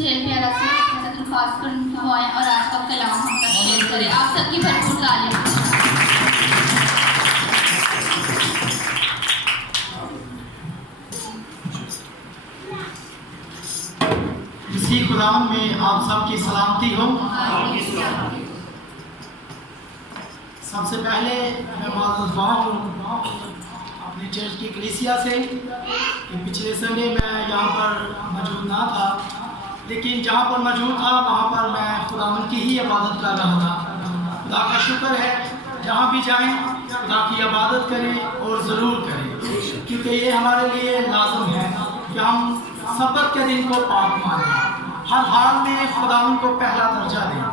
سہیل پیارا سے حضرت الفاظ پر دعائیں اور آج کا کلام ہم تک شیئر کریں. آپ سب کی بھرپور تعلیم. اسی خداوند میں آپ سب کی سلامتی ہو. سب سے پہلے میں معذرت خواہ ہوں اپنی چرچ کی کلیسیا سے کہ پچھلے سنڈے میں یہاں پر موجود نہ تھا، لیکن جہاں پر موجود تھا وہاں پر میں خداوند کی ہی عبادت کر رہا تھا. خدا کا شکر ہے، جہاں بھی جائیں خدا کی عبادت کریں اور ضرور کریں، کیونکہ یہ ہمارے لیے لازم ہے کہ ہم سبت کے دن کو پاک مانیں، ہر حال میں خداوند کو پہلا درجہ دیں.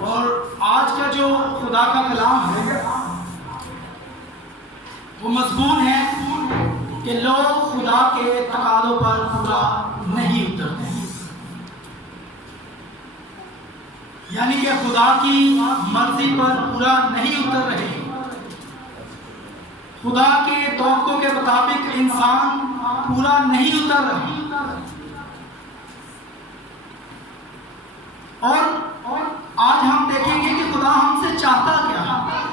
اور آج کا جو خدا کا کلام ہے وہ مضمون ہے کہ لوگ خدا کے تقاضوں پر پورا نہیں اترتے، یعنی کہ خدا کی مرضی پر پورا نہیں اتر رہے. خدا کے توقع کے مطابق انسان پورا نہیں اتر رہا. اور آج ہم دیکھیں گے کہ خدا ہم سے چاہتا کیا ہے،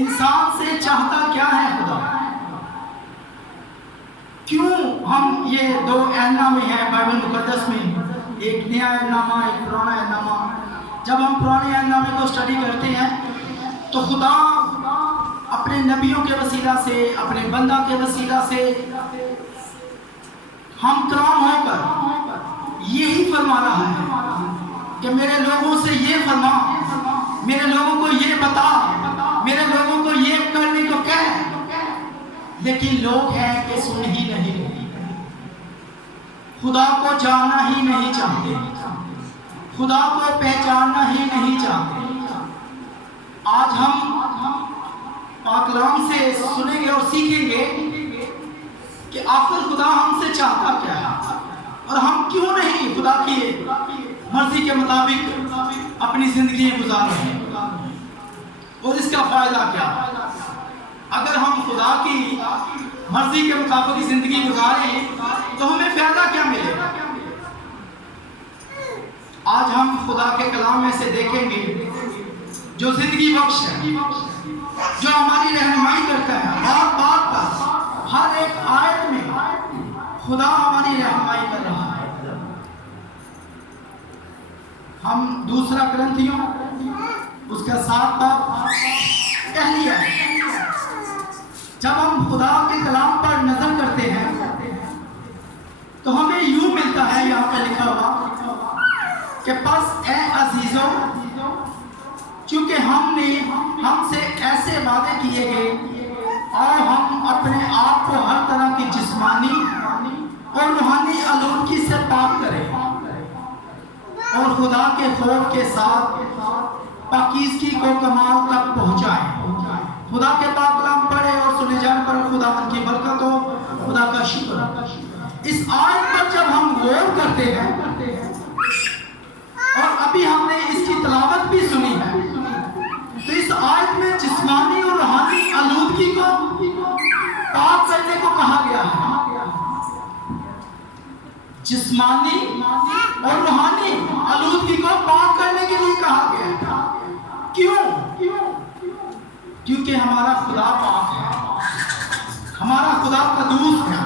انسان سے چاہتا کیا ہے خدا. کیوں ہم یہ دو عہد نامے ہیں بائبل مقدس میں، ایک نیا عہد نامہ ایک پرانا عہد نامہ. جب ہم پرانے عہد نامے کو اسٹڈی کرتے ہیں تو خدا اپنے نبیوں کے وسیلہ سے، اپنے بندہ کے وسیلہ سے ہم کلام ہو کر یہی فرما رہا ہے کہ میرے لوگوں سے یہ فرما، میرے لوگوں کو یہ بتا، میرے لوگوں کو یہ کرنے کو کہہ. لیکن لوگ ہیں کہ سن ہی نہیں رہے، خدا کو جاننا ہی نہیں چاہتے، خدا کو پہچاننا ہی نہیں چاہتے. آج ہم پاک کلام سے سنیں گے اور سیکھیں گے کہ آخر خدا ہم سے چاہتا کیا ہے اور ہم کیوں نہیں خدا کی مرضی کے مطابق اپنی زندگی گزار رہے ہیں، اور اس کا فائدہ کیا. اگر ہم خدا کی مرضی کے مطابق زندگی گزاریں تو ہمیں فائدہ کیا ملے گا. آج ہم خدا کے کلام میں سے دیکھیں گے جو زندگی بخش ہے، جو ہماری رہنمائی کرتا ہے. بات بات پر ہر ایک آیت میں خدا ہماری رہنمائی کر رہا ہے. ہم دوسرا کرنتھیوں اس کا 7 باب پہلی ہے. جب ہم خدا کے کلام پر نظر کرتے ہیں تو ہمیں یوں ملتا ہے، یہاں پہ لکھا ہوا کہ پس اے عزیزوں، چونکہ ہم سے ایسے وعدے کیے گئے اور ہم اپنے آپ کو ہر طرح کی جسمانی اور روحانی آلودگی سے پاک کریں اور خدا کے خوف کے ساتھ پاکیزگی کو کمال تک پہنچائیں. خدا کے پاک کلام پڑھے اور سنے جانے پر خدا ان کی برکت ہو. خدا کا شکر. اس آیت پر جب ہم غور کرتے ہیں اور ابھی ہم نے اس کی تلاوت بھی سنی ہے تو اس آیت میں جسمانی اور روحانی آلودگی کو پاک کرنے کو کہا گیا ہے. جسمانی اور روحانی آلودگی کو پاک کرنے کے لیے کہا گیا ہے. کیوں؟ کیونکہ ہمارا خدا پاک ہے، ہمارا خدا قدوس ہے،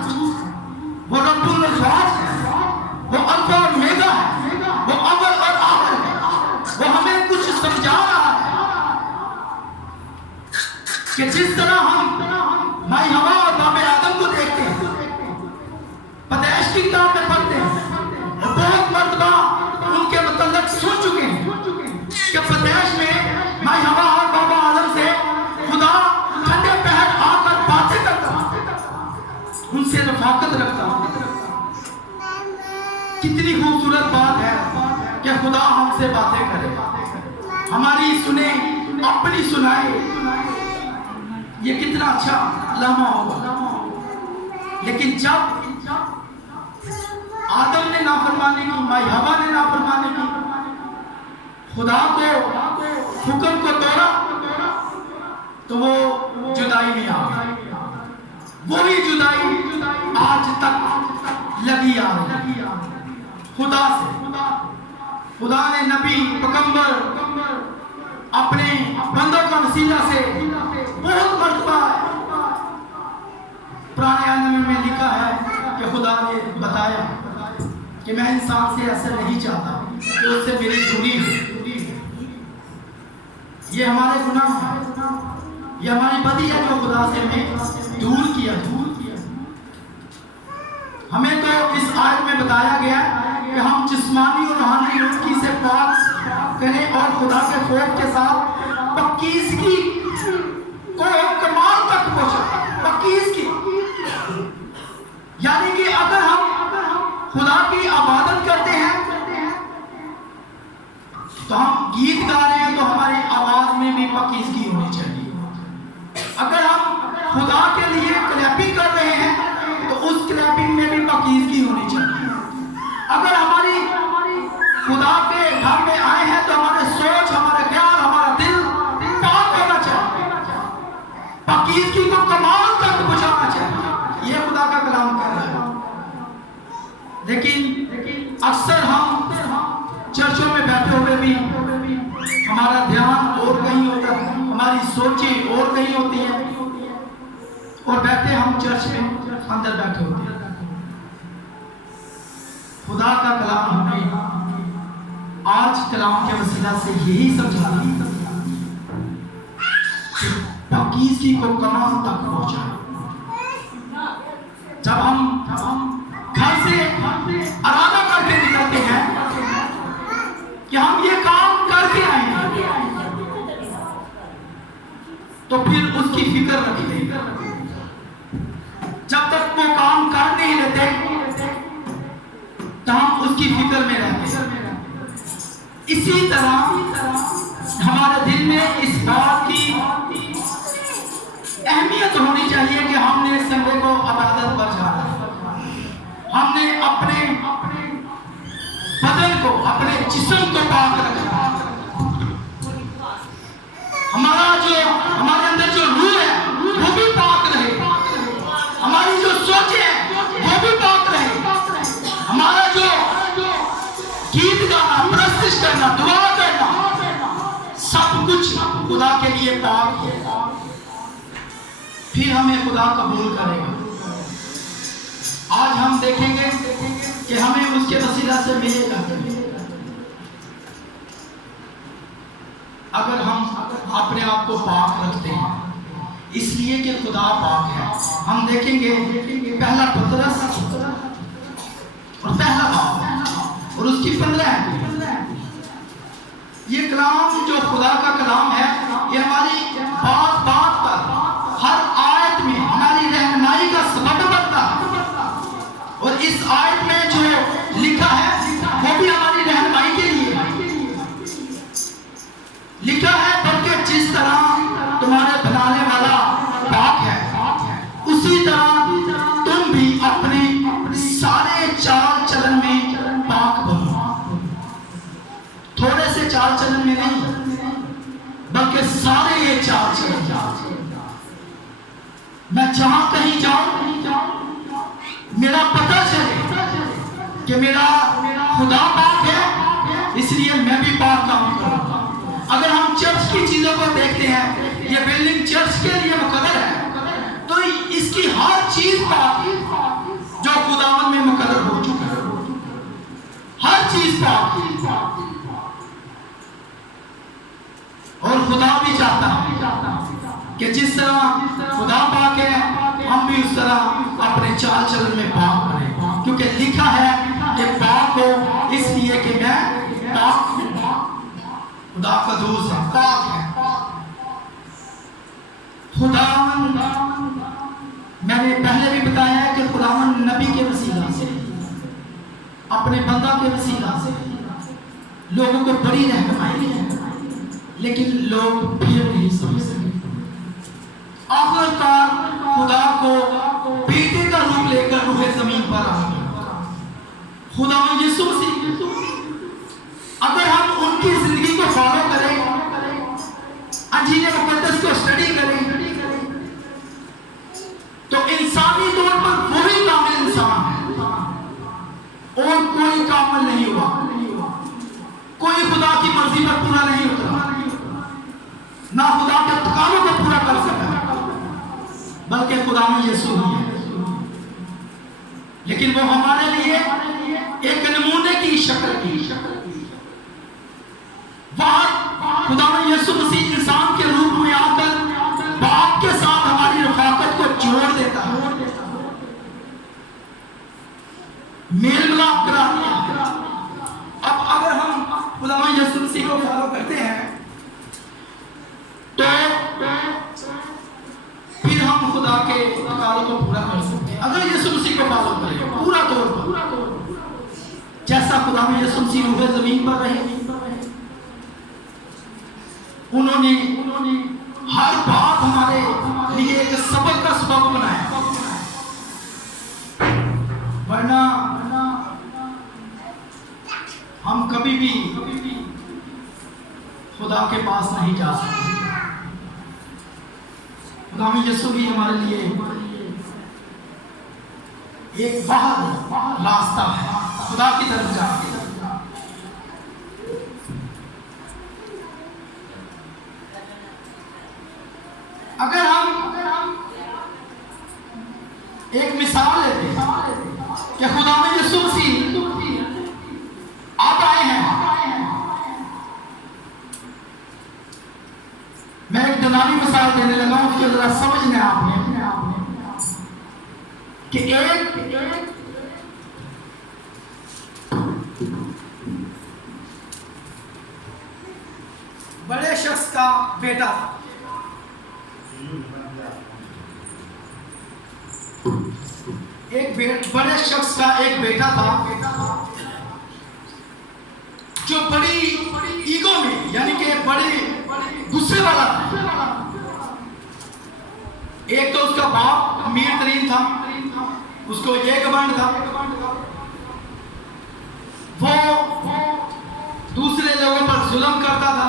وہ رب الارواح ہے، وہ الفا اور اومیگا ہے، وہ اول اور آخر ہے. وہ ہمیں کچھ سمجھا رہا ہے کہ جس طرح ہم مائی ہوا اور باب آدم کو دیکھتے ہیں، پیدائش کی کتاب میں پڑھتے ہیں، بہت مرتبہ ان کے متعلق سن چکے ہیں کہ پیدائش میں مائی ہوا اور باب آدم سے خدا ٹھنڈے پہر آ کر باتیں کرتا، ان سے رفاقت رکھتا. کتنی خوبصورت بات ہے کہ خدا ہم سے باتیں کرے، ہماری سنے، اپنی سنائے. یہ کتنا اچھا لمحہ ہوگا. لیکن جب آدم نے نافرمانی کی، مائی ہوا نے نافرمانی کی، خدا کو حکم کو توڑا تو وہ جدائی میں آ گئی. وہی جدائی آج تک لگی آ رہی. खुदा से। खुदा ने नबी पैगंबर अपने बंदों का वसीला से बहुत मर्तबा पुराने आलम में लिखा है कि खुदा ने बताया कि मैं इंसान से ऐसा नहीं चाहता कि उससे मेरी दूरी हो। ये हमारे गुनाह है, ये हमारी बदी है जो खुदा से हमें दूर किया। हमें तो इस आयत में बताया गया कि हम जिस्मानी और रूहानी रुज़्क़ से पाक करें और खुदा के खौफ के साथ पक्कीज़गी को कमाल तक पहुंचे। पक्कीज़गी यानी कि अगर हम खुदा की इबादत करते हैं तो हम गीत गा रहे हैं तो हमारी आवाज में भी पक्कीज़गी होनी चाहिए। अगर हम खुदा के लिए क्लैपिंग कर रहे हैं तो उस क्लैपिंग में भी पक्कीज़गी होनी चाहिए। अगर हमारी खुदा के घर में आए हैं तो हमारे सोच, हमारा ख्याल, हमारा दिल पाक होना चाहिए, पक्कीज़गी को कमाल तक पहुंचाना चाहिए। ये खुदा का कलाम कह रहा है। लेकिन अक्सर हम चर्चों में बैठे हुए भी हमारा ध्यान और कहीं होता है, हमारी सोचें और कहीं होती हैं और बैठे हम चर्च में अंदर बैठे होते हैं। खुदा का कलाम हमें आज कलाम के वसीला से यही समझा रहा है कि पक्कीज़गी को कमाल तक पहुंचाए। जब हम घर से इरादा करके निकलते हैं कि हम ये काम करके आएंगे तो फिर उसकी फिक्र रखिए। जब तक वो काम कर नहीं लेते तो हम उसकी फिक्र में रहते हैं। इसी तरह हमारे दिल में इस बात की अहमियत होनी चाहिए कि हमने संडे को इबादत पर जाना है। हमने अपने बदन को, अपने जिस्म को पाक रखना। हमारे अंदर जो रूह है वो भी पाक रहे, हमारी जो सोचें हैं वो भी पाक रहे, हमारा जो गीत गाना, प्रस्तुत करना, दुआ करना, सब कुछ खुदा के लिए पाक हो, फिर हमें खुदा कबूल करेगा। आज हम देखेंगे कि हमें उसके वसीला से मिलेगा अगर हम अपने आप को पाक रखते हैं, इसलिए कि खुदा पाक है। हम देखेंगे पहला पतरस और पहला बाब और उसकी 15 ये कलाम जो खुदा का कलाम है, ये हमारी बात बात पर, हर आयत में हमारी रहनुमाई का सबब बनता है। और इस आयत में जो लिखा है वो भी हमारी रहनुमाई के लिए लिखा है। बल्कि जिस तरह तुम्हारे बनाने वाला पाक है, उसी तरह तुम भी अपने सारे चाल चलन में पाक बनो। थोड़े से चाल चलन में नहीं, बल्कि सारे ये चाल चलन। मैं जहां कहीं जाऊं मेरा पता चले कि मेरा खुदा पाक है, इसलिए मैं भी पाक काम करूंगा। अगर हम चर्च की चीजों को देखते हैं, ये बिल्डिंग चर्च के लिए मुकर्रर है, तो इसकी हर चीज पाक जो खुदावन में मुकर्रर हो चुका है, हर चीज पाक। और खुदा भी चाहता है कि जिस तरह खुदा पाक है, हम भी उस तरह अपने चाल चलन में पाक बने, क्योंकि लिखा है कि पाक हो इसलिए कि मैं पाक हूं। खुदा कदूस है, पाक है। खुदावन, मैंने पहले भी बताया है कि खुदावन नबी के वसीला से, अपने बंदा के वसीला से लोगों को बड़ी रहनुमाई है, लेकिन लोग फिर नहीं समझ सके। आखिरकार खुदा को बेटे का रूप लेकर रूह जमीन पर आ गया, खुदा यीशु मसीह। अगर हम उनकी जिंदगी को फॉलो करें, अंजील मुकद्दस को स्टडी करें, तो इंसानी तौर पर वही कामिल इंसान है और कोई कामल नहीं हुआ, कोई खुदा की मर्जी पर पूरा नहीं उतरा, ना खुदा के तकाज़ों को पूरा कर सका, बल्कि खुदा में यीशु ही है। लेकिन वो हमारे लिए एक नमूने की शक्ल की, वहां खुदा में यीशु मसीह इंसान के रूप में आकर बाप के साथ हमारी रफाकत को जोड़ देता है, मेल मिलाप करा दिया। अब अगर हम खुदा में यीशु मसीह को फॉलो करते हैं तो फिर हम खुदा के तकाज़ों को पूरा कर सकते हैं। अगर यीशु मसीह को फॉलो करें पूरा तौर पर, जैसा खुदा में यीशु मसीह रूहे जमीन पर रहे, उन्होंने हर बात हमारे लिए एक सबक का सबक बनाया, वरना हम कभी भी खुदा के पास नहीं जा सकते। खुदा में यीशु ही हमारे लिए एक बहुत रास्ता है खुदा की तरफ जाने का। अगर हम एक मिसाल लेते हैं कि खुदा में यीशु मसीह आप आए हैं, मैं एक दलाली मिसाल देने लगा हूं, उसको जरा समझना आपने कि एक बड़े शख्स का बेटा था, बड़े शख्स का एक बेटा था जो बड़ी ईगो में, यानी कि बड़ी गुस्से वाला था। एक तो उसका बाप अमीर तरीन था, उसको ये घमंड था, वो दूसरे लोगों पर जुल्म करता था,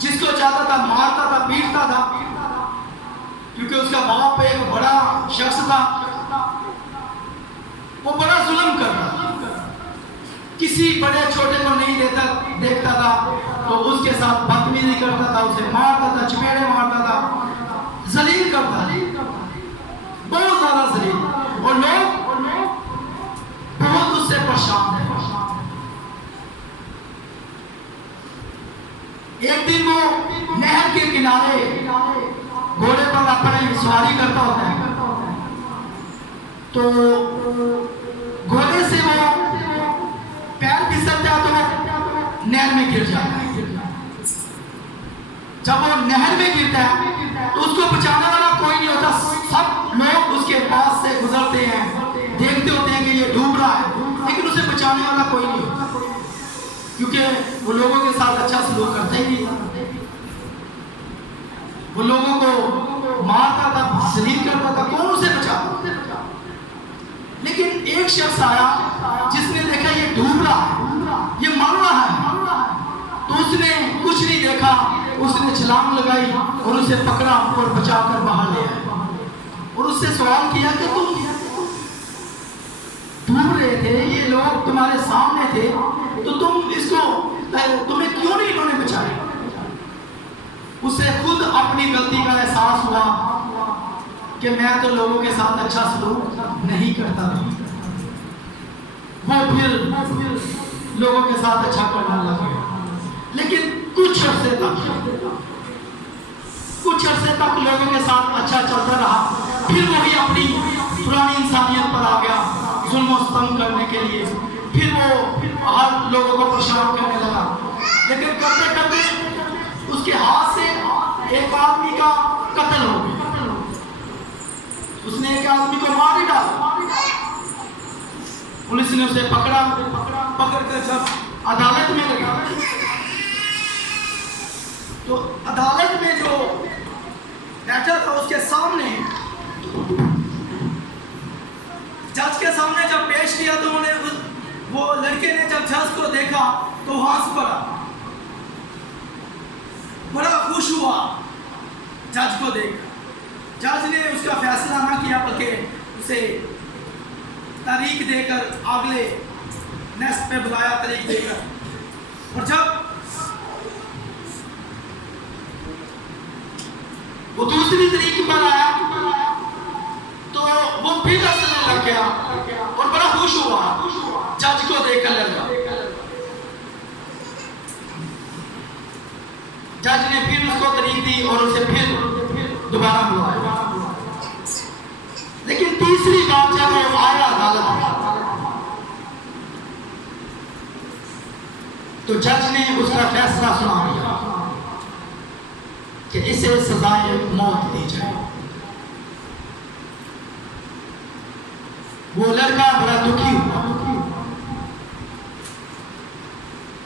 जिसको चाहता था मारता था, पीटता था, क्योंकि उसका बाप एक बड़ा शख्स था, वो बड़ा जुल्म करता था, किसी बड़े छोटे को नहीं देखता था तो उसके साथ बदतमीजी करता था, उसे मारता था, चपेड़े मारता था, जलील करता था, बहुत ज्यादा जलील, और लोग बहुत उससे परेशान थे। एक दिन वो नहर के किनारे घोड़े पर अपनी सवारी करता होता है, तो घोड़े से वो पैर फिसल जाए तो नहर में गिर जाता है। जब वो नहर में गिरता है तो उसको बचाने वाला कोई नहीं होता, सब लोग उसके पास से गुजरते हैं, देखते होते हैं कि ये डूब रहा है, लेकिन उसे बचाने वाला कोई नहीं होता, क्योंकि वो लोगों के साथ अच्छा सलूक करता ही नहीं था, वो लोगों को मारता था, जलील करता था, कौन उसे बचाता। लेकिन एक शख्स आया जिसने देखा ये डूब रहा है, ये मर रहा है, तो उसने कुछ नहीं देखा, उसने छलांग लगाई और उसे पकड़ा और बचाकर बाहर ले आया, और उससे सवाल किया कि तुम डूब रहे थे, ये लोग तुम्हारे सामने थे, तो तुम्हें क्यों नहीं इन्होंने बचाया। उसे खुद अपनी गलती का एहसास हुआ कि मैं तो लोगों के साथ अच्छा सलूक नहीं करता था। वो फिर लोगों के साथ अच्छा करना लगा, लेकिन कुछ अरसे तक लोगों के साथ अच्छा चलता रहा, फिर वही अपनी पुरानी इंसानियत पर आ गया, जुल्म और सितम करने के लिए, फिर वो हर लोगों को परेशान करने लगा। लेकिन करते करते उसके हाथ से एक आदमी का कत्ल हो गया, उसने एक आदमी को मार ही डाला। पुलिस ने उसे पकड़कर जब अदालत में लगा, तो अदालत में जो बैठा था उसके सामने, जज के सामने जब पेश किया तो वो लड़के ने जब जज को देखा तो हंस पड़ा, बड़ा खुश हुआ जज को देखकर। जज ने उसका फैसला ना किया, बल्कि उसे तारीख देकर अगले नेस्ट में बुलाया तरीक देकर, और जब वो दूसरी तरीक पर आया तो वो फिर हंसने लग गया और बड़ा खुश हुआ, जज को देखकर लगा। जज ने फिर उसको तरीक दी और उसे फिर दोबारा बुलाया। लेकिन तीसरी बार जब वो आया अदालत में तो जज ने उसका फैसला सुना दिया कि इसे सजाए मौत दी जाए। वो लड़का बड़ा दुखी हुआ।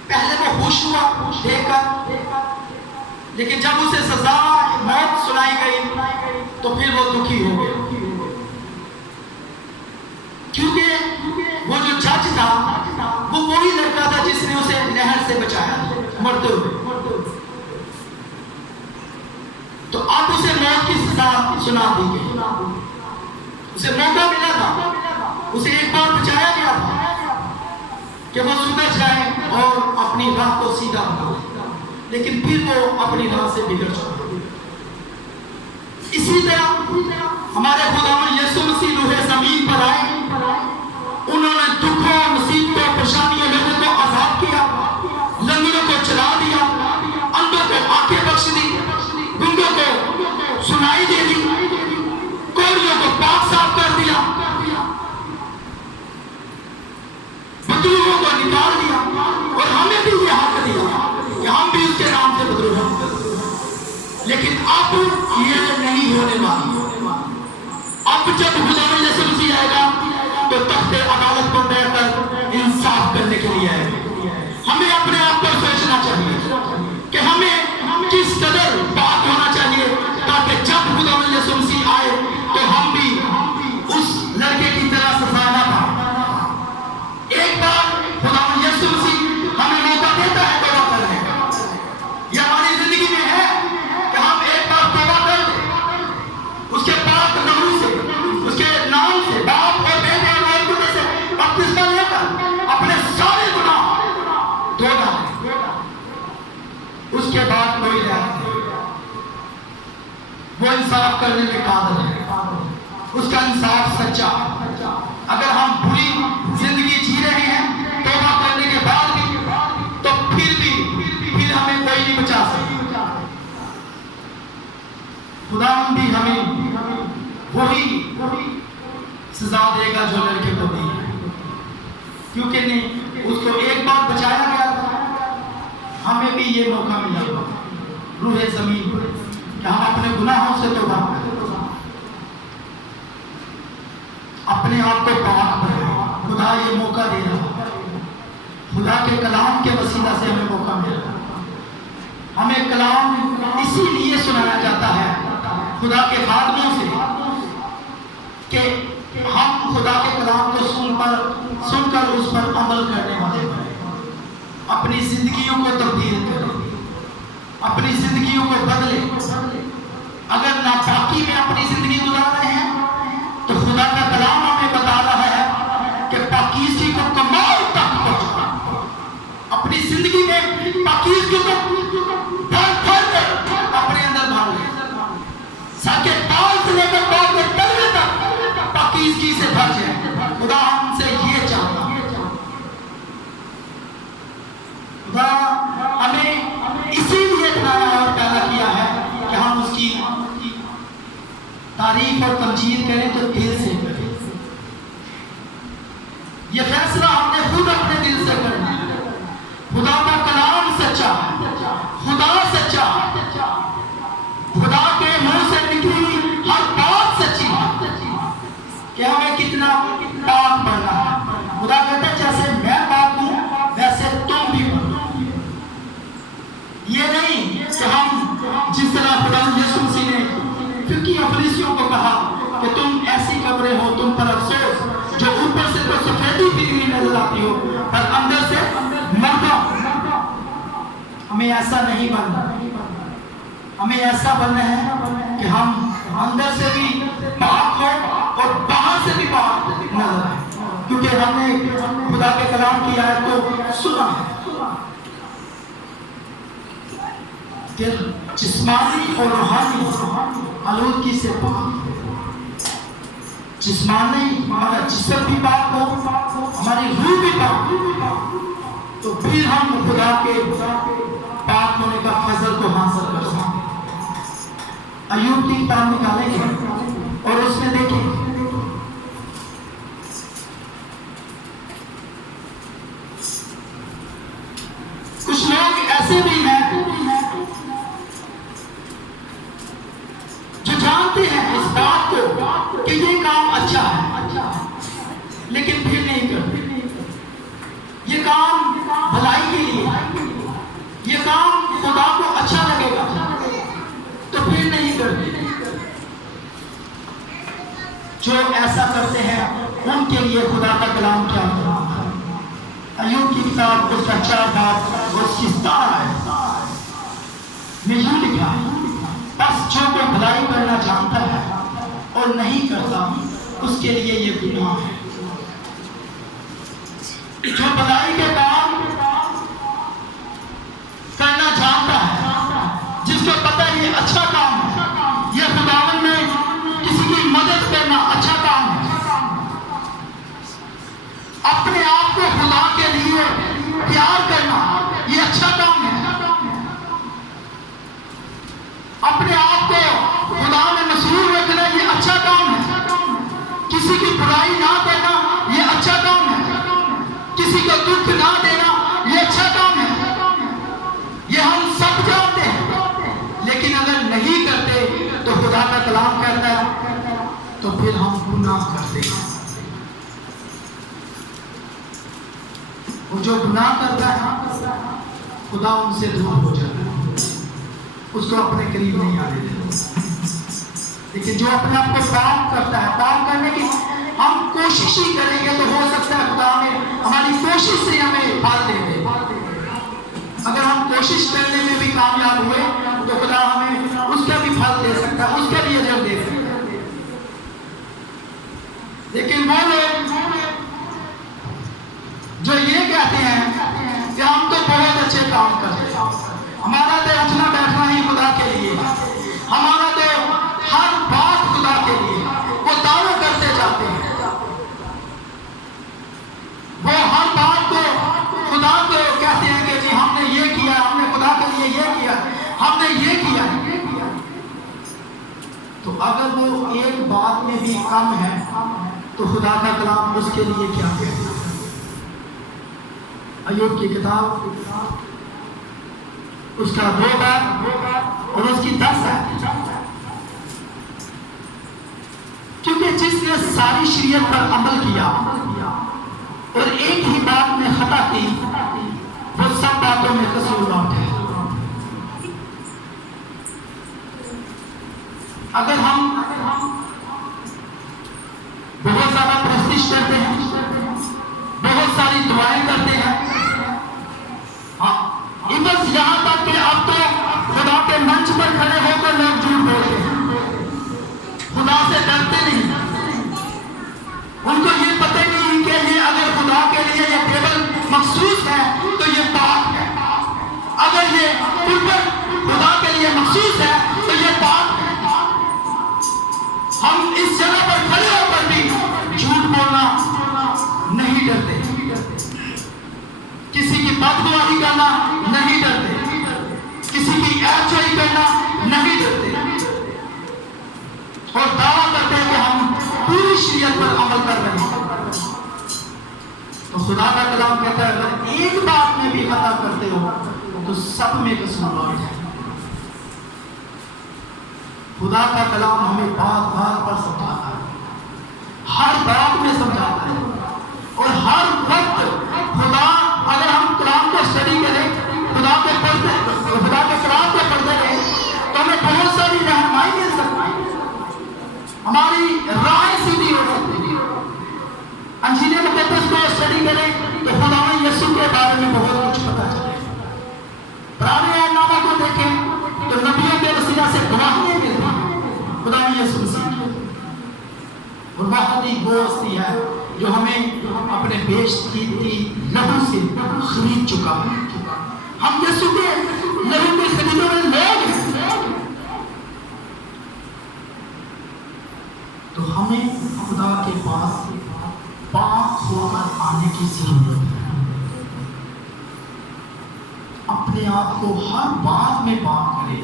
पहले वो खुश हुआ देखकर, लेकिन जब उसे सजा मौत सुनाई गई तो फिर वो दुखी हो गया, क्योंकि वो जो जज था वो वही लड़का था जिसने उसे नहर से बचाया मरते हुए। तो अब उसे मौत की सजा सुना दी गई। उसे मौका मिला था, उसे एक बार बचाया गया था कि वो सुधर जाए और अपनी राह को सीधा बनाए, लेकिन फिर वो अपनी राह से बिगड़ चुका। इसी तरह हमारे खुदावंद यीशु मसीह रूहे ज़मीन पर आए, उन्होंने दुखों, मुसीबतों, परेशानियों, लोगों को आजाद किया, लंगड़ों को चला दिया, अंधों को आंखें बख्श दी, गूंगों को सुनाई दे दी, कोढ़ियों को पाक साफ कर दिया, बदरूहों को निकाल दिया, और हमें भी ये हक दिया कि हम भी उसके नाम से बदरूह हैं। लेकिन अब ये नहीं होने वाला। अब जब खुदावंद यीशु मसीह आएगा तो तख्ते अदालत पर बैठकर इंसाफ करने के लिए आएगा। हमें अपने आप पर सोचना चाहिए कि हमें किस कदर बात होना चाहिए, ताकि जब खुदावंद यीशु मसीह आए तो हम भी उस लड़के की तरह सजा ना पाएं। एक बार खुदावंद यीशु मसीह हमें मौका देता है तौबा करने का। यह हमारी जिंदगी में है कि हम एक बार तौबा कर दें, उसके पाक लहू से, उसके नाम से, बाप और बेटे और पुत्र से बपतिस्मा लेकर अपने सारे गुनाह धो डालें। उसके बाद कोई नहीं, वो इंसाफ करने में काबिल है, उसका इंसाफ सच्चा। अगर हम बुरी जिंदगी जी रहे हैं तौबा करने के बाद भी, तो फिर हमें कोई नहीं बचा सकता। खुदा भी हमें वही सजा देगा जो लड़के को दी, क्योंकि नहीं उसको एक बार बचाया गया था। हमें भी ये मौका मिला रूहे ज़मीन पर कि हम अपने गुनाहों से तौबा करें, अपने आप को पाक बनाएं। खुदा ये मौका दे रहा है, खुदा के कलाम के वसीला से हमें मौका मिल रहा है। हमें कलाम इसीलिए सुनाया जाता है खुदा के खादमों से कि हम खुदा के कलाम को सुनकर उस पर अमल करने वाले बने, अपनी जिंदगियों को तब्दील करें, अपनी जिंदगियों को बदलें। अगर नापाकी में अपनी जिंदगी गुजार रहे हैं तो खुदा का कलाम हमें बता रहा है कि पाकीज़गी को कमाल तक पहुंचना। अपनी जिंदगी में पाकीज़गी को भर कर अपने अंदर भर ले, साके बाल से लेकर पाँव के तलवे तक पाकीज़गी से भर जाए। खुदा हमसे ये चाहता है। खुदा हमें इसीलिए बनाया और पैदा किया है कि हम उसकी तारीफ और तमजीद करें तो दिल से करें। ये फैसला हमने खुद अपने दिल से करना है। खुदा का कलाम सच्चा है, खुदा सच्चा है, खुदा के मुंह से निकली हर बात सच्ची है कि हमें कितना पाक बनना है। खुदा कहता है जैसे मैं पाक हूं वैसे तुम भी बनो। ये नहीं कि हम जिस तरह खुदा यीशु मसीह ने क्योंकि फरीसियों को कहा कि तुम ऐसी कब्रें हो, तुम पर अफसोस, जो ऊपर से तो सफेदी पीली नजर आती हो पर अंदर से मरदा। हमें ऐसा नहीं बनना, हमें ऐसा बनना है कि हम अंदर से भी पाक हो और बाहर से भी पाक नजर आए। क्योंकि हमने खुदा के कलाम की आयत को सुना है। दिल जिस्मानी और रूहानी आलूदगी से पाक, जिस्मानी हमारा जिस्म भी पाक हो, हमारी रूह भी पाक हो, तो फिर हम खुदा के पाक होने का फजल को हासिल कर सकते। अय्यूब की किताब निकालेंगे और उसमें देखें कुछ लोग ऐसे भी हैं जो जानते हैं इस बात को कि ये काम अच्छा है, लेकिन फिर नहीं करते। ये काम भलाई के लिए, ये काम खुदा को अच्छा लगेगा, तो फिर नहीं करते। जो ऐसा करते हैं उनके लिए खुदा का कलाम क्या है? अय्यूब की किताब उसका 4 बाब उसकी 17 में यूं लिखा है, बस जो कोई भलाई करना चाहता है और नहीं करता, उसके लिए ये गुनाह है। जो भलाई के काम करना चाहता है, जिसको पता है ये अच्छा काम है, ये खुदावन में किसी की मदद करना अच्छा काम है, अपने आप को खुदा के लिए प्यार करना ये अच्छा काम है, अपने आप को खुदा में मशहूर रखना ये अच्छा काम है, किसी की बुराई ना करना ये अच्छा काम है, किसी को दुख ना देना ये अच्छा काम है। ये हम सब जानते हैं, लेकिन अगर नहीं करते तो खुदा का कलाम कहता है तो फिर हम गुनाह करते हैं। और जो गुनाह करता है खुदा उनसे दूर हो जाता है, उसको अपने करीब नहीं आने देता। लेकिन जो अपने आप को काम करता है, काम करने की हम कोशिश ही करेंगे तो हो सकता है खुदा हमें हमारी कोशिश से हमें फल दे दे। अगर हम कोशिश करने में भी कामयाब हुए तो खुदा हमें उसका भी फल दे सकता है, उसका भी अजर दे सकता है। लेकिन वो लोग जो ये कहते हैं कि हम तो बहुत अच्छे काम करते हैं, हमारा तो उठना बैठना ही खुदा के लिए, हमारा तो हर बात खुदा के लिए, वो दावे करते जाते हैं, वो हर बात को खुदा को कहते हैं कि जी हमने ये किया, हमने खुदा के लिए ये किया, हमने ये किया। तो अगर वो एक बात में भी कम है तो खुदा का कलाम उसके लिए क्या कहता है? अय्यूब की किताब उसका 2 बाब और उसकी 10 है। क्योंकि जिसने सारी शरीयत पर अमल किया और एक ही बात में खता की, वो सब बातों में कसूरवार है। अगर हम बहुत ज्यादा प्रस्तिश करते हैं, बहुत सारी दुआएं करते हैं, इवन यहाँ तक कि अब तो खुदा के मंच पर खड़े होकर लोग झूठ बोलते हैं, खुदा से डरते नहीं। उनको ये पता ही नहीं कि ये अगर खुदा के लिए ये टेबल मखसूस है तो ये पाक है, अगर ये कुर्बत खुदा के लिए मखसूस है तो ये पाक है। हम इस जगह पर खड़े होकर भी झूठ बोलना नहीं डरते, किसी की बददुआई करना नहीं डरते, किसी की ऐबचोरी करना नहीं डरते, और दावा करते हैं कि हम पूरी शरीयत पर अमल कर रहे हैं। तो खुदा का कलाम कहता है अगर एक बात में भी खता करते हो तो सब में कसूरवार है। खुदा का कलाम हमें बात बात पर समझाता है, हर बात में समझाता है, और हर वक्त खुदा, अगर हम कलाम को स्टडी करें, खुदा के पढ़ते, खुदा के कलाम को पढ़ते रहे तो हमें बहुत सारी रहनुमाई मिल सकती है, हमारी राय सीधी हो सकती है। अंजील मुकद्दस को स्टडी करें तो खुदा यीशु के बारे में बहुत कुछ पता चले। पुराने ऐतनामा को देखें तो नबियों के वसीला से गवाहियां मिलती हैं खुदा यीशु मसीह की, और बहुत ही वो हस्ती है جو ہمیں اپنے بیش قیمتی لہو سے خرید چکا ہے. ہم یسوع کے لہو میں خریدے ہوئے لوگ ہیں. تو ہمیں خدا کے پاس پاک ہو کر آنے کی ضرورت ہے. اپنے آپ کو ہر بات میں پاک کرے,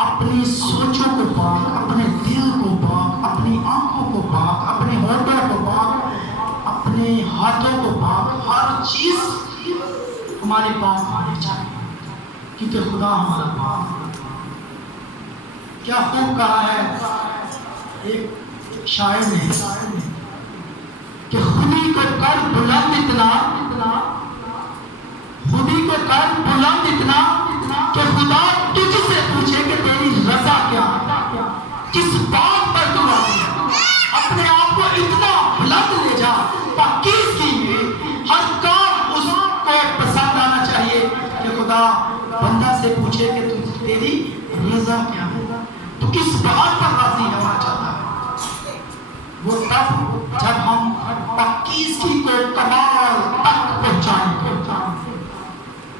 اپنی سوچوں کو پاک, اپنے دل کو پاک, اپنی آنکھوں کو پاک, اپنے ہونٹوں کو پاک, اپنے ہاتھوں کو پاک. ہر چیز ہمارے پاک ہونی چاہیے, کیونکہ خدا ہمارا پاک. کیا خوب کہا ہے ایک شاعر نے کہ خودی کو کر بلند اتنا, خودی کو کر بلند اتنا کہ خدا تجھ سے پوچھے کہ تیری رضا کیا ہے, کس بات پر تو راضی ہے. اپنے آپ کو اتنا بلند لے جا, پاکیزگی میں ہر کام اس کو پسند آنا چاہیے کہ خدا بندہ سے پوچھے کہ تیری رضا کیا ہے, تو کس بات پر راضی ہونا چاہتا ہے. وہ تب جب ہم پاکیزگی کو کمال تک پہنچائیں گے,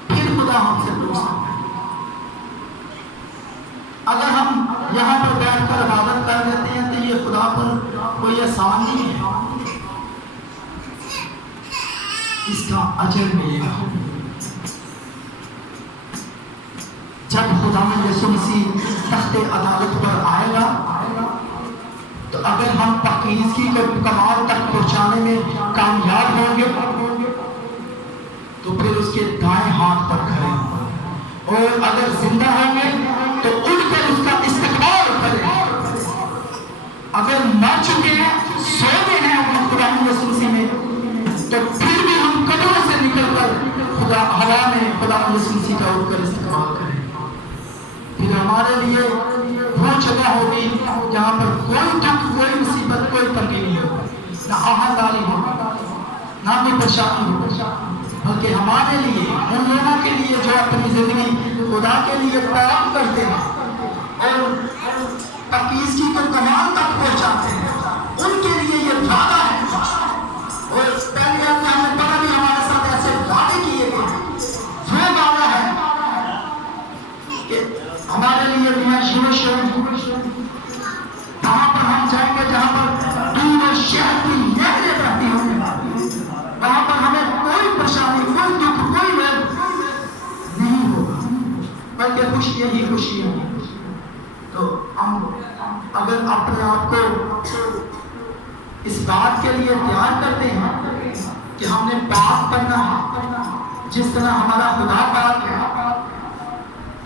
پھر خدا ہم سے پوچھ سکتا ہے. اگر ہم یہاں پر بیٹھ کر عبادت کر لیتے ہیں تو یہ خدا پر کوئی احسان نہیں ہے, اس کا اجر ملے گا جب خدا میں یسوع مسیح تخت عدالت پر آئے گا. تو اگر ہم پاکیزگی کو کمال تک پہنچانے میں کامیاب ہوں گے تو پھر اس کے دائیں ہاتھ پر کھڑے ہوں, اور اگر زندہ ہوں گے تو اٹھ کر اس کا استقبال کریں. اگر مر چکے ہیں, سو گئے ہیں اپنے خدا یسوع مسیح میں, تو پھر بھی ہم قدموں سے نکل کر خدا ہوا میں خدا یسوع مسیح کا اٹھ کر استقبال کریں. پھر ہمارے لیے وہ جگہ ہوگی جہاں پر کوئی دکھ, کوئی مصیبت, کوئی تنگی نہیں ہوگی, نہ آہداری ہوگی, نہ کوئی پریشانی ہوگی, بلکہ ہمارے لیے, ان لوگوں کے لیے جو اپنی زندگی خدا کے لیے پاک کرتے ہیں اور پاکیزگی کو کمال تک پہنچاتے ہیں, ان کے لیے یہ وعدہ ہے. اور پہلے ہم نے پڑھا بھی ہمارے ساتھ ایسے وعدے کیے گئے ہیں. وہ وعدہ ہے کہ ہمارے لیے وہاں پر ہم جائیں گے جہاں پر دودھ اور شہد کی نہریں بہتی ہوں گی. وہاں پر ہمیں کوئی پریشانی, کوئی دکھ, کوئی درد نہیں ہوگا, بلکہ خوشی ہی خوشی ہے. تو ہم اگر اپنے آپ کو اس بات کے لیے تیار کرتے ہیں کہ ہم نے پاک بننا ہے جس طرح ہمارا خدا پاک ہے,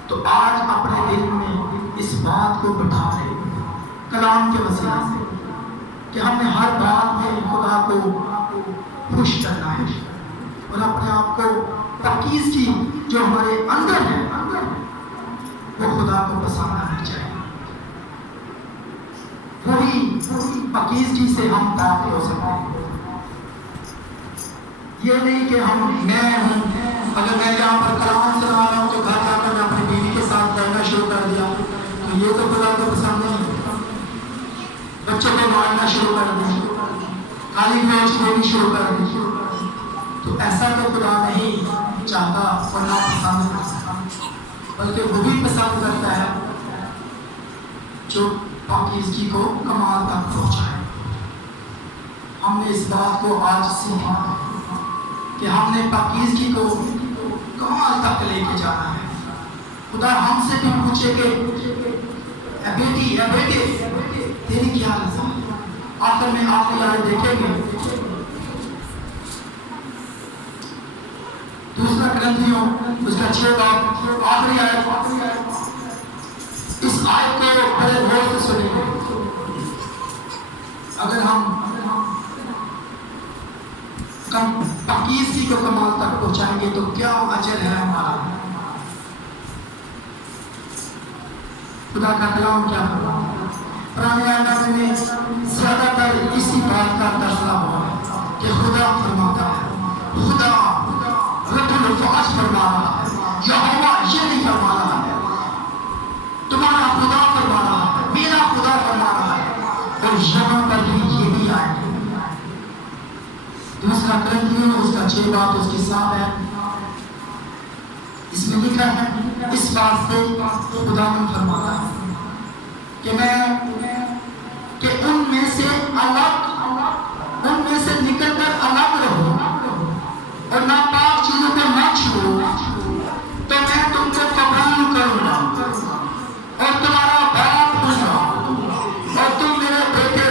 تو آج اپنے دل میں اس بات کو بٹھا لیں کلام کے وسیلے سے کہ ہم نے ہر بات میں خدا کو خوش کرنا ہے, اور اپنے آپ کو پاکیزگی جو ہمارے اندر ہے وہ خدا کو پسند آنی چاہیے. وہی پاکیزگی سے ہم پاک ہو سکتے ہیں. یہ نہیں کہ میں ہوں, اگر میں یہاں پر کلام سنا رہا ہوں تو گھر جا کر میں اپنی بیوی کے ساتھ لڑنا شروع کر دیا, تو یہ تو خدا کو پسند نہیں. بچوں کو مارنا شروع کر دیا, کالی فوج دینی شروع کر دی, تو ایسا تو خدا نہیں چاہتا اور نہ پسند کرتا, بلکہ وہ بھی پسند کرتا ہے جو پاکیزگی کو کمال تک پہنچائے. ہم نے اس بات کو آج سیکھا کہ ہم نے پاکیزگی کو کمال تک لے کے جانا ہے. خدا ہم سے بھی پوچھے کہ اے بیٹی, اے بیٹے, تیری کیا رضا ہے. آخر میں آپ یہ دیکھیں گے, دوسرا کرنتھیوں اس کا 6 باب آخری آیت, اس آیت کو بڑے غور سے سنیں گے. اگر ہم پاکیزگی کو کمال تک پہنچائیں گے تو کیا اجر ہے ہمارا. خدا کا کلام کیا ہے, پرانے عہد میں زیادہ تر اسی بات کا تذکرہ ہوا ہے کہ خدا فرماتا ہے, خدا رب الفاظ فرما رہا ہے, یہوہ یہ نہیں فرما رہا ہے, تمہارا خدا فرما رہا ہے, میرا خدا فرما رہا ہے. اور یہاں پر بھی یہی آئے दूसरा करंथियों उसका 6 बात उसकी 7 है, इसमें लिखा है, इस बात से खुदावंद फरमाता है कि उनमें से निकलकर अलग रहो और नापाक चीजों को न छुओ, तो मैं तुमको कबूल करूंगा और तुम्हारा बाप होऊंगा और तुम मेरे बेटियां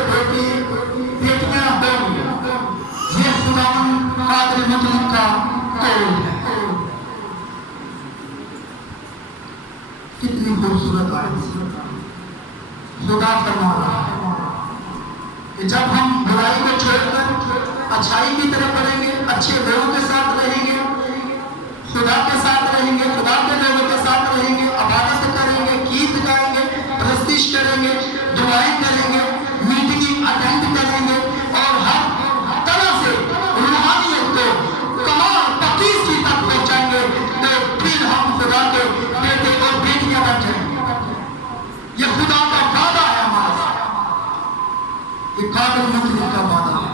होंगे। ये खुदावंद कादिर मुतलक का कौल है। कितनी खूबसूरत आयत खुदा फरमा रहा है कि जब हम बुराई को छोड़कर अच्छाई की तरफ बढ़ेंगे, अच्छे लोगों के साथ रहेंगे, खुदा के साथ रहेंगे, खुदा के लोगों के साथ रहेंगे, इबादत करेंगे, गीत गाएंगे, प्रस्तुति करेंगे, दुआएं करेंगे, मीटिंग अटेंड करेंगे और हर तरह से रूहानियत को कमाल पकीज़गी तक पहुंचाएंगे, तो फिर हम खुदा के बेटे और बेटियां बन जाएंगे। यह खुदा का वादा है हमारे साथ, ये कादिर मुतलक का वादा है,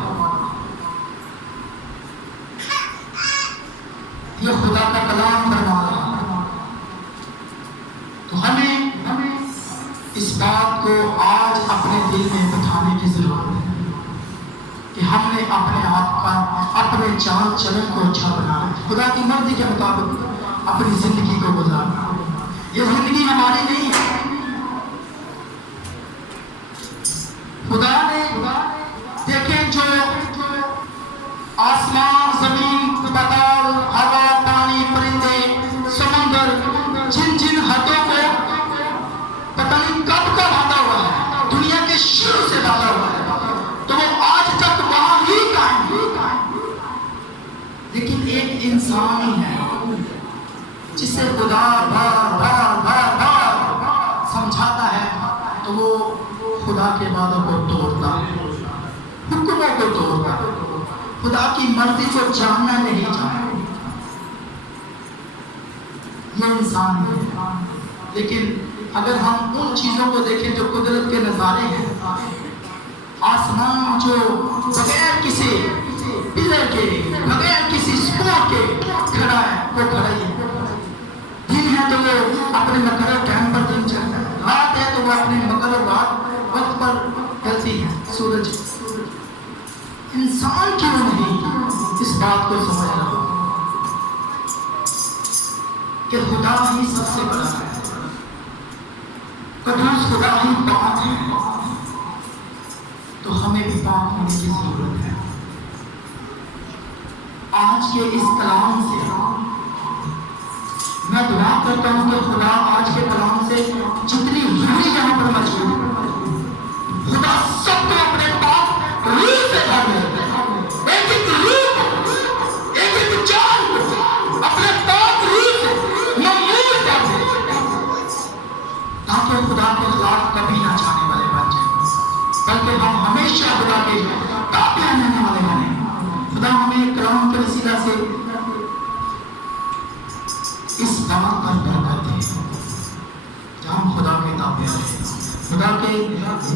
यह खुदा का कलाम फरमा रहा है। तो हमें इस बात को आज अपने दिल में बिठाने की जरूरत है कि हमने अपने आप का, अपने चाल चलन को अच्छा बनाना है, खुदा की मर्जी के मुताबिक अपनी जिंदगी को गुजारना। ये जिंदगी हमारी नहीं है, खुदा ने देखें जो आसमान, जमीन, पाताल, हवा, पानी, परिंदे, समुंदर, जिन जिन हदों को पता नहीं कब का बांधा हुआ है, दुनिया के शुरू से बांधा हुआ है, तो वो आज तक वहां ही कायम है। लेकिन एक इंसान ही है जिसे खुदा बार बार बार बार समझाता है, तो वो खुदा के वादों को तोड़ता है, हुक्मों को तोड़ता है, खुदा की मर्जी को जानना नहीं चाहता। ये इंसान है। लेकिन अगर हम उन चीजों को देखें जो कुदरत के नजारे हैं, आसमान जो बगैर किसी पिलर के, बगैर किसी सपोर्ट के खड़ा है, वो खड़ा ही है। दिन है तो वो अपने मुकर्रर टाइम पर दिन चलता है, रात है तो वो अपने मुकर्रर वक्त पर ढलती है सूरज। इंसान क्यों नहीं इस बात को समझ रहा कि खुदा ही सबसे बड़ा है, कदूस खुदा ही पाक है, तो हमें भी पाक होने की जरूरत है। आज के इस कलाम से मैं दुआ करता हूं कि खुदा आज के कलाम से जितनी रूह यहाँ पर मौजूद है, खुदा सबको अपने पास रूह से भर ले, एक एक रूह, एक एक जान को अपने पास रूह से ममूर कर दे, ताकि खुदा के खिलाफ कभी ना जाने वाले बन जाए, बल्कि हम हमेशा खुदा के ताबे रहने वाले बने। खुदा हमें कलाम के वसीला से इस बात पर बरकत दे जहाँ हम खुदा के ताबे रहे, खुदा के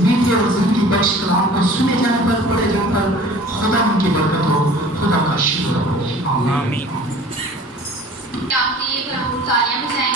मीठे और जिंदगी बख्श कलाम को सुने जाने पर, पढ़े जाने पर खुदा उनकी बरकत हो, खुदा का शुक्र हो। आमीन। तालियां बजाएंगे।